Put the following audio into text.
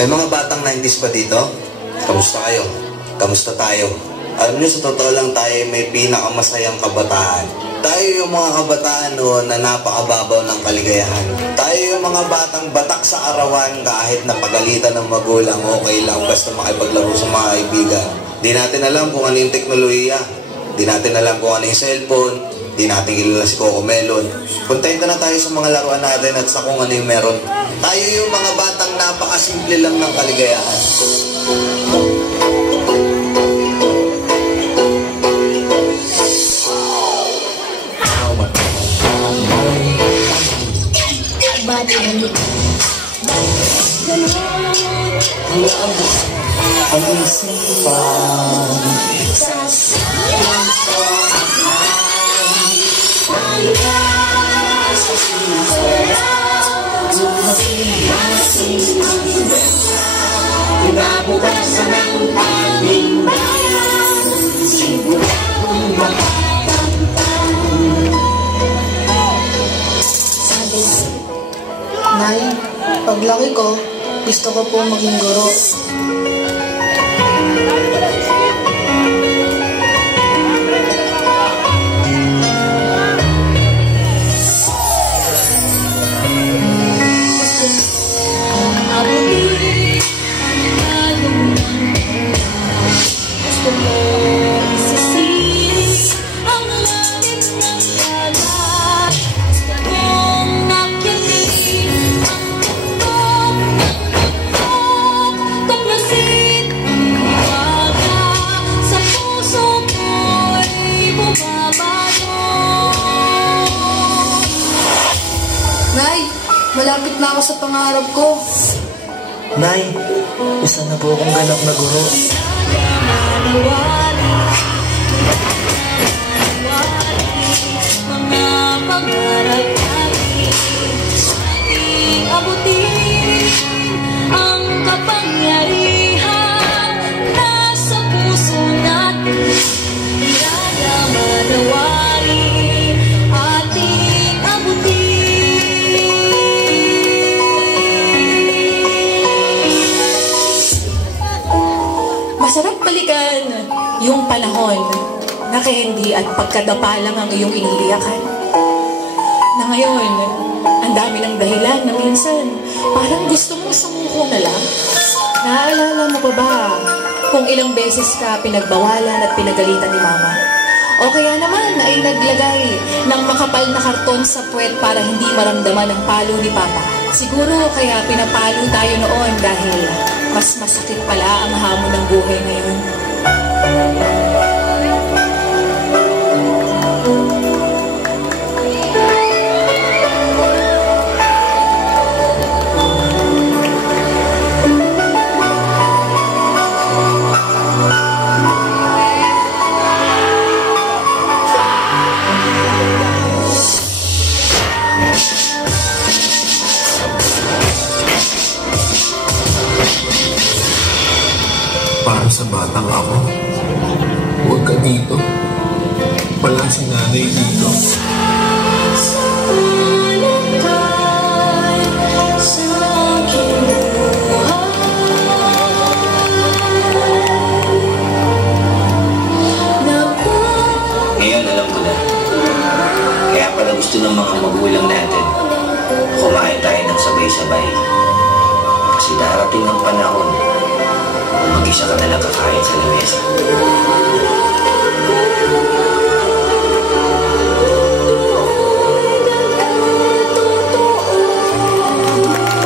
May mga batang 90s ba dito? Kamusta kayo? Kamusta tayo? Alam niyo, sa totoo lang tayo may pinakamasayang kabataan. Tayo yung mga kabataan noon na napakababaw ng kaligayahan. Tayo yung mga batang batak sa arawan kahit napagalitan ng magulang, okay lang basta makipaglaro sa mga kaibigan. Di natin alam kung ano yung teknolohiya. Di natin alam kung ano yung cellphone. Di natin kilala si Coco Melon. Kontento na tayo sa mga laruan natin at sa kung ano yung meron. Tayo yung mga batang napakasimple lang ng kaligayahan. Ang isipan sa silang sa kinabukasan ng ating bayan, siguradong makakamtan. Sabi, Nay, paglaki ko, gusto ko po maging guro. Nay, malapit na ako sa pangarap ko. Nay, isa na po akong ganap na guro. Mga pangarap natin, ating abutin ang kapangyarihan nasa puso natin. Irada manawari ating abutin. Masarap balikan yung panahon na candy at pagkadapa lang ang iyong iniiyakan. Na ngayon, ang dami ng dahilan na minsan parang gusto mong sumuko na lang. Naaalala mo pa ba kung ilang beses ka pinagbawalan at pinagalitan ni Mama? O kaya naman ay naglagay ng makapal na karton sa puwet para hindi maramdaman ang palo ni Papa. Siguro kaya pinapalo tayo noon dahil mas masakit pala ang hamon ng buhay ngayon. Para sa batang ako, huwag ka dito. Wala si nanay dito. Ngayon alam ko na. Kaya pala gusto ng mga magulang natin kumain tayo ng sabay-sabay. Kasi darating ang panahon mag-isa ka na lang kakain sa lamesa.